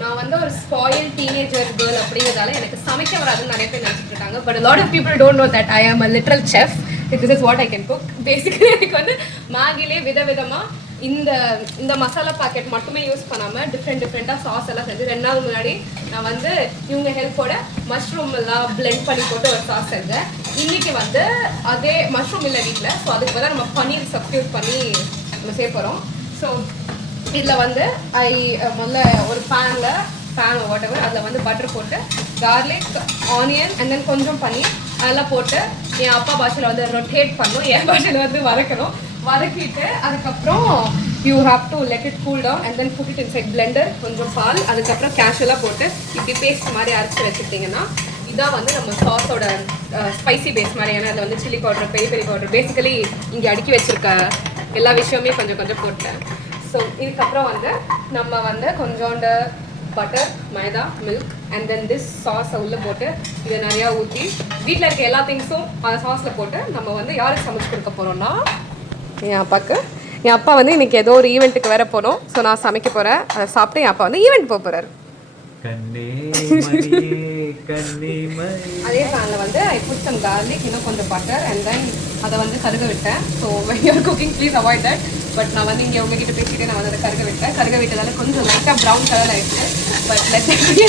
நான் வந்து ஒரு ஸ்பாயில் டீனேஜர் கேர்ள் அப்படிங்கிறதால எனக்கு சமைக்க வராதுன்னு நிறைய பேர் நினச்சிட்டு இருக்காங்க. But lot of people don't know that I am a literal chef. This is what I can cook. Basically எனக்கு வந்து மேகிலே விதவிதமாக இந்த மசாலா பாக்கெட் மட்டுமே யூஸ் பண்ணாமல் டிஃப்ரெண்ட்டாக சாஸ் எல்லாம் செஞ்சு 2 நாள் முன்னாடி நான் வந்து இவங்க ஹெல்ப்போட மஷ்ரூம் எல்லாம் பிளெண்ட் பண்ணி போட்டு ஒரு சாஸ் செஞ்சேன். இன்றைக்கி வந்து அதே மஷ்ரூம் இல்லை வீட்டில், ஸோ அதுக்கு பதிலாக நம்ம பன்னீர் சப்ஸ்டியூட் பண்ணி நம்ம சேர்க்க போகிறோம். ஸோ இதில் வந்து முதல்ல ஒரு பேன் வாட்டவர் அதில் வந்து பட்டர் போட்டு கார்லிக், ஆனியன் அண்ட் தென் கொஞ்சம் பன்னீர் அதெல்லாம் போட்டு என் அப்பா பாஷையில் வந்து ரொட்டேட் பண்ணணும், என் பாஷையில் வந்து வதக்கிட்டு அதுக்கப்புறம் you have to let it cool down and then put it inside blender, கொஞ்சம் பால், அதுக்கப்புறம் கேஷுவலாக போட்டு இப்படி பேஸ்ட் மாதிரி அரைச்சி வச்சுக்கிட்டிங்கன்னா இதான் வந்து நம்ம சாஸோட ஸ்பைசி பேஸ் மாதிரி. ஏன்னா அதில் வந்து சில்லி பவுடர், பெரி பவுடர், பேசிக்கலி இங்கே அடுக்கி வச்சுருக்க எல்லா விஷயமே கொஞ்சம் போட்டேன். ஸோ இதுக்கப்புறம் வந்து நம்ம வந்து கொஞ்சோண்டு butter, maida, milk and then this சாஸை உள்ளே போட்டு இதை நிறையா ஊற்றி வீட்டில் இருக்க எல்லா திங்ஸும் அந்த சாஸில் போட்டு நம்ம வந்து யாருக்கு சமைச்சு கொடுக்க போகிறோம்னா என் அப்பாவுக்கு. என் அப்பா வந்து இன்றைக்கி ஏதோ ஒரு ஈவெண்ட்டுக்கு வேற போகணும். ஸோ நான் சமைக்க போகிறேன். அதை சாப்பிட்டு என் அப்பா வந்து ஈவெண்ட் போக போகிறாரு. அதே பேனில் வந்து ஐ புட் சம் கார்லிக், இன்னும் கொஞ்சம் பட்டர் அண்ட் தென் அதை வந்து கருக விட்டேன். So when you are cooking please avoid that. But நான் வந்து இங்கே உங்ககிட்ட பேசிட்டு நான் வந்து அதை கருக விட்டதால கொஞ்சம் லைட்டாக ப்ரௌன் கலர் ஆகிடுச்சு. பட்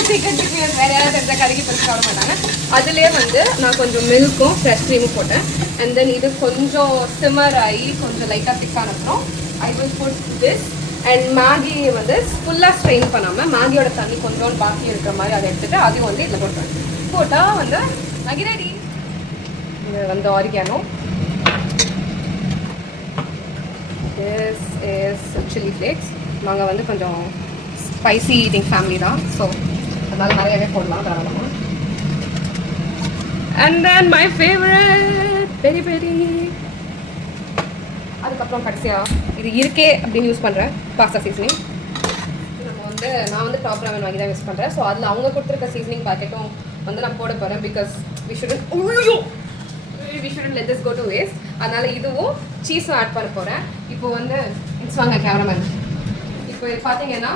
சிக்கன் வேறு யாராவது செஞ்சால் கருகி பறிச்சு சாப்பிட மாட்டாங்க. அதுலேயே வந்து நான் கொஞ்சம் மில்க்கும் ஃப்ரெஷ் க்ரீமும் போட்டேன். அண்ட் தென் இது கொஞ்சம் சிம்மர் ஆகி கொஞ்சம் லைட்டாக திக்கான அப்புறம் I will put this and Maggi வந்து ஃபுல்லாக ஸ்ட்ரெயின் பண்ணாமல் மேகியோட தண்ணி கொஞ்சம் பாக்கி இருக்கிற மாதிரி அதை எடுத்துகிட்டு அதையும் வந்து இதில் போட்டுருவேன். போட்டால் வந்து மேகி ரெடி. இது வந்து oregano, this is chili flakes. நாங்கள் வந்து கொஞ்சம் ஸ்பைசி ஈட்டிங் ஃபேமிலி தான், ஸோ அதனால் நிறையவே போடலாம் தாராளமாக. அண்ட் தென் மை ஃபேவரட் பெரி. அதுக்கப்புறம் கடைசியாக இது இருக்கே அப்படின்னு யூஸ் பண்ணுறேன் பாஸ்தா சீசனிங். நான் வந்து டாப் ராமன் வாங்கி தான் யூஸ் பண்ணுறேன். ஸோ அதில் அவங்க கொடுத்துருக்க சீசனிங் பாக்கெட்டும் வந்து நான் போட போகிறேன். Because we shouldn't let this go to waste. அதனால் இதுவும் சீஸும் ஆட் பண்ண போகிறேன். இப்போ வந்து வாங்க கேமராமேன். இப்போ இது பார்த்தீங்கன்னா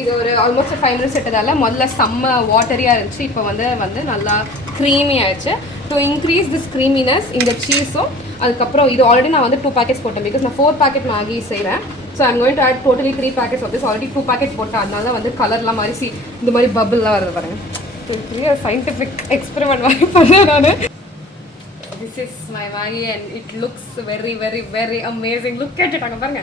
இது ஒரு ஆல்மோஸ்ட் 5 minutes இட்டதால முதல்ல செம்ம வாட்டரியாக இருந்துச்சு. இப்போ வந்து நல்லா க்ரீமி ஆயிடுச்சு. டு இன்க்ரீஸ் திஸ் க்ரீமினஸ் இந்த சீஸும் அதுக்கப்புறம் இது ஆல்ரெடி நான் வந்து 2 packets போட்டேன். பிகாஸ் நான் 4 packet மேகி செய்கிறேன். So I'm going to add totally 3 packets of this. Already 2 packet போட்டேன். அதனால வந்து கலர்லாம் மாதிரி இந்த மாதிரி பபிள்லாம் வருது பாருங்கள். சயின்டிஃபிக் எக்ஸ்பெரிமெண்ட் மாதிரி பண்ணேன் நான். This is my Maggi and it looks very amazing. Look at it. அங்க பாருங்க.